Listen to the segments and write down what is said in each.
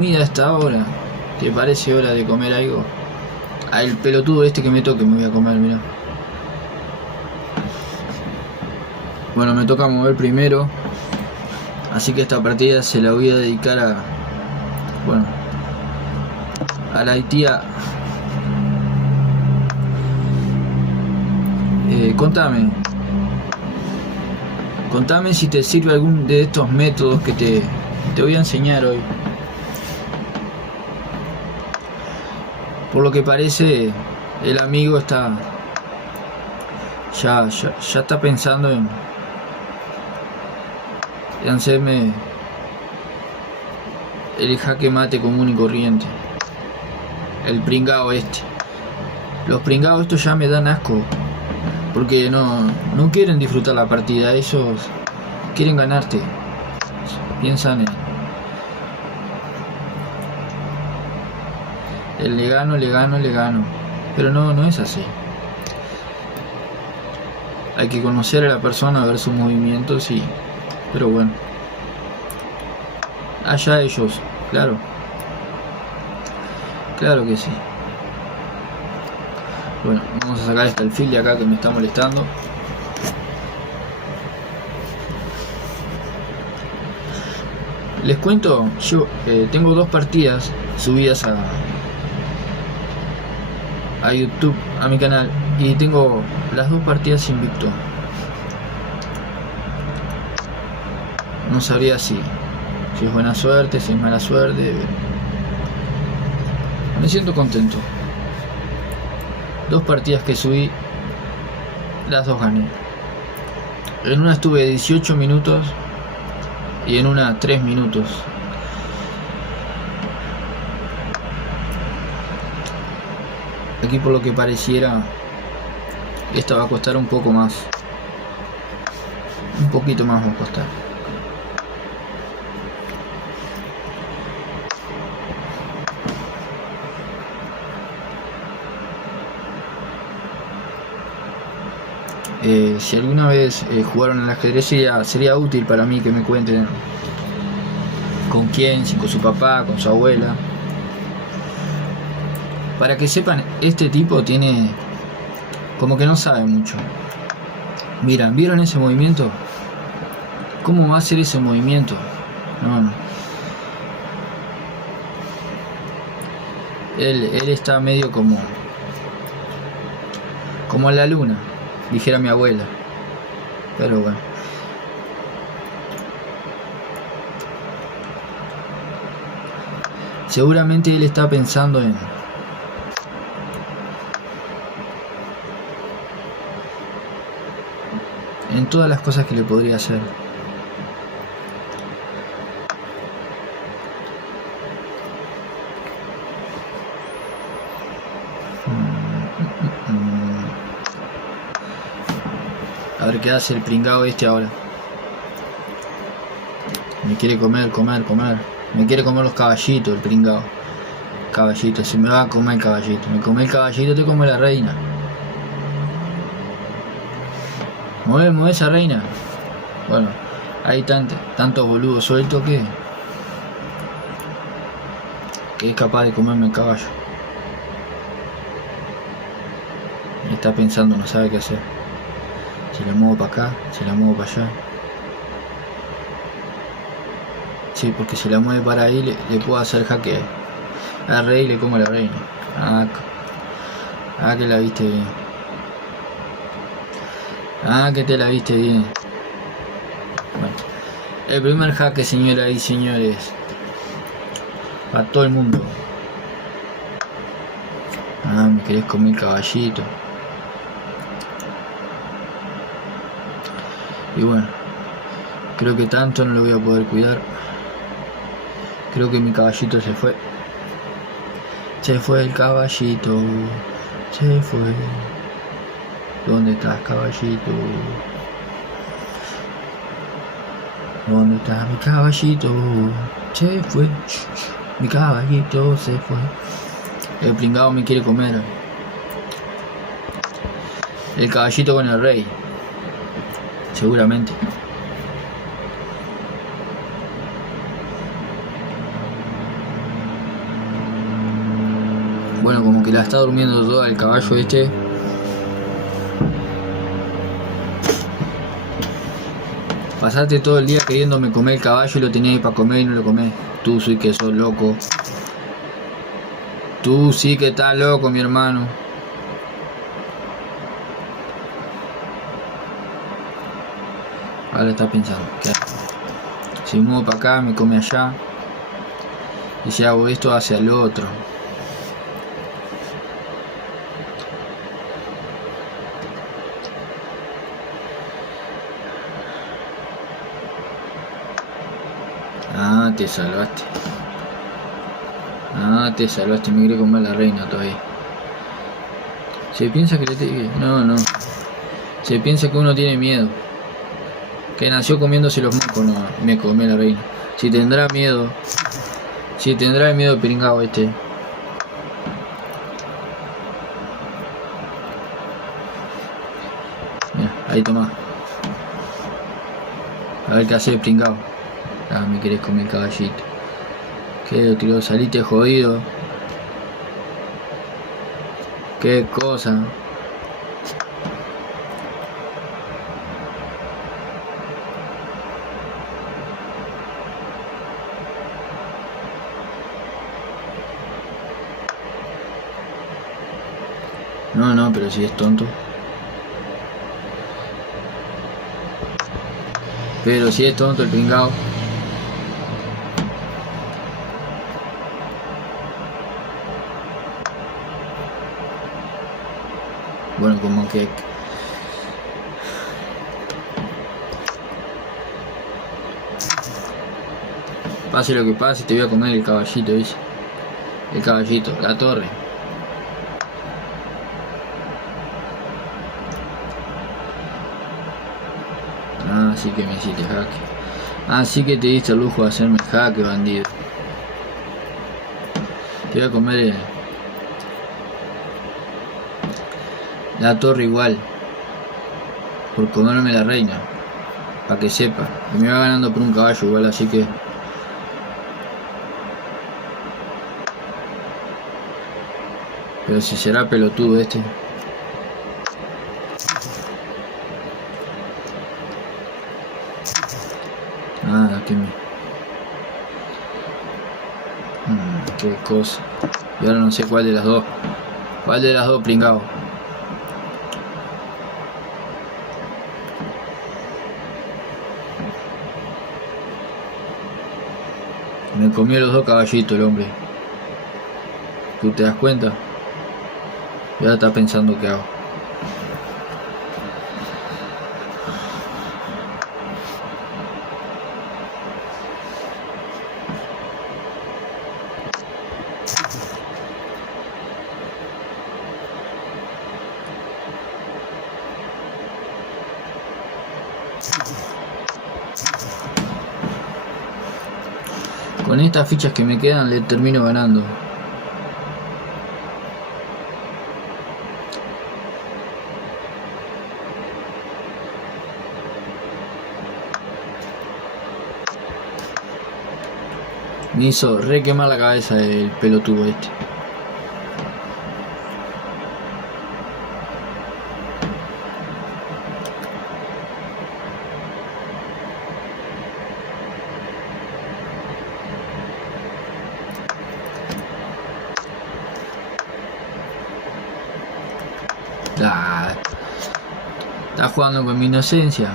Comida a esta hora. ¿Te parece hora de comer algo? A el pelotudo este que me toque me voy a comer, mira. Bueno, me toca mover primero. Así que esta partida se la voy a dedicar a... Bueno, a la tía. Contame si te sirve algún de estos métodos que te voy a enseñar hoy. Por lo que parece, el amigo está ya está pensando en hacerme el jaque mate común y corriente. El pringao este. Los pringados estos ya me dan asco. Porque no quieren disfrutar la partida. Ellos quieren ganarte. Piensan en el le gano. Pero no es así. Hay que conocer a la persona, ver sus movimientos y... Pero bueno. Allá ellos, claro. Claro que sí. Bueno, vamos a sacar este alfil de acá que me está molestando. Les cuento, yo tengo 2 partidas subidas a YouTube, a mi canal, y tengo las 2 partidas invicto. No sabría si es buena suerte, si es mala suerte. Me siento contento. 2 partidas que subí, las 2 gané. En una estuve 18 minutos y en una 3 minutos. Aquí por lo que pareciera, esta va a costar un poco más. Un poquito más va a costar. Si alguna vez jugaron al ajedrez sería útil para mí que me cuenten con quién, si con su papá, con su abuela, para que sepan, este tipo tiene como que no sabe mucho. Miran, ¿vieron ese movimiento? ¿Cómo va a ser ese movimiento? No. Él está medio como la luna, dijera mi abuela. Pero bueno. Seguramente él está pensando en todas las cosas que le podría hacer. A ver qué hace el pringao este ahora. Me quiere comer. Me quiere comer los caballitos, el pringao. Caballito, se me va a comer el caballito. Me come el caballito, te come la reina. Mueve esa reina. Bueno, hay tantos boludos sueltos que es capaz de comerme el caballo. Está pensando, no sabe qué hacer. Si la muevo para acá, si la muevo para allá. Sí, porque si la mueve para ahí le puedo hacer jaque al rey y le como a la reina. Que la viste bien. Que te la viste bien. Bueno, el primer jaque, señoras y señores, para todo el mundo. Me querés comer caballito. Y bueno, creo que tanto no lo voy a poder cuidar. Creo que mi caballito se fue. Se fue el caballito. Se fue. ¿Dónde estás, caballito? ¿Dónde está mi caballito? Se fue. Mi caballito se fue. El pringao me quiere comer. El caballito con el rey. Seguramente. Bueno, como que la está durmiendo toda el caballo este. Pasaste todo el día queriéndome comer el caballo y lo tenías ahí para comer y no lo comés. Tú sí que sos loco. Tú sí que estás loco, mi hermano. Ahora estás pensando, ¿qué hago? Si muevo para acá, me come allá. Y si hago esto, hacia el otro. Ah, te salvaste. Ah, te salvaste, me quería comer la reina todavía. Se piensa que le te... No. Se piensa que uno tiene miedo. Que nació comiéndose los mocos, no, me comí la reina. Si tendrá miedo. Si tendrá el miedo pringado este. Mira, ahí toma. A ver qué hace pringado. Ah, me querés comer el caballito. ¿Qué lo tiró? Saliste jodido. Qué cosa. No, pero si es tonto. Pero si es tonto el pringao. Bueno, como que... Pase lo que pase, te voy a comer el caballito, dice. El caballito, la torre. Ah, sí que me hiciste jaque. Ah, sí que te diste el lujo de hacerme jaque, bandido. Te voy a comer la torre igual. Por comerme la reina. Para que sepa. Y me va ganando por un caballo igual, así que... Pero si será pelotudo este. Ah, que me... qué cosa. Y ahora no sé cuál de las dos. ¿Cuál de las dos, pringao? Me comió los dos caballitos el hombre. ¿Tú te das cuenta? Y ahora está pensando qué hago. Con estas fichas que me quedan le termino ganando. Me hizo re quemar la cabeza el pelotudo este. Ah, está jugando con mi inocencia.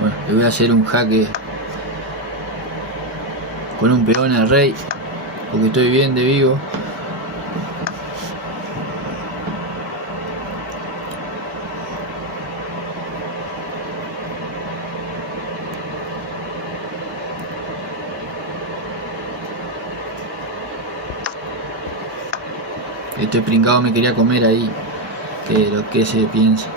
Bueno, le voy a hacer un jaque con un peón al rey, porque estoy bien de vivo. Este pringado me quería comer ahí. Que lo que se piensa.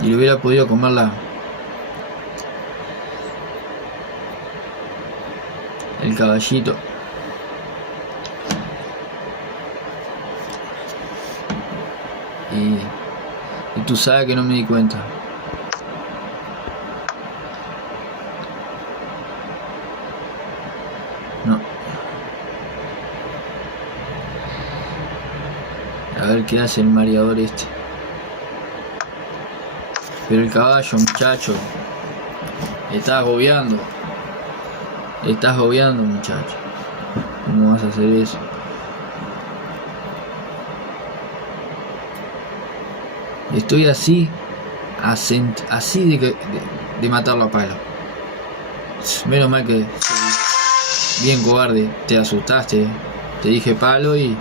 Y le hubiera podido comer el caballito. Y tú sabes que no me di cuenta. No. A ver qué hace el mareador este. Pero el caballo, muchacho. Estás agobiando. Estás agobiando, muchacho. ¿Cómo vas a hacer eso? Estoy así de matarlo a palo. Menos mal que bien cobarde, te asustaste. Te dije palo y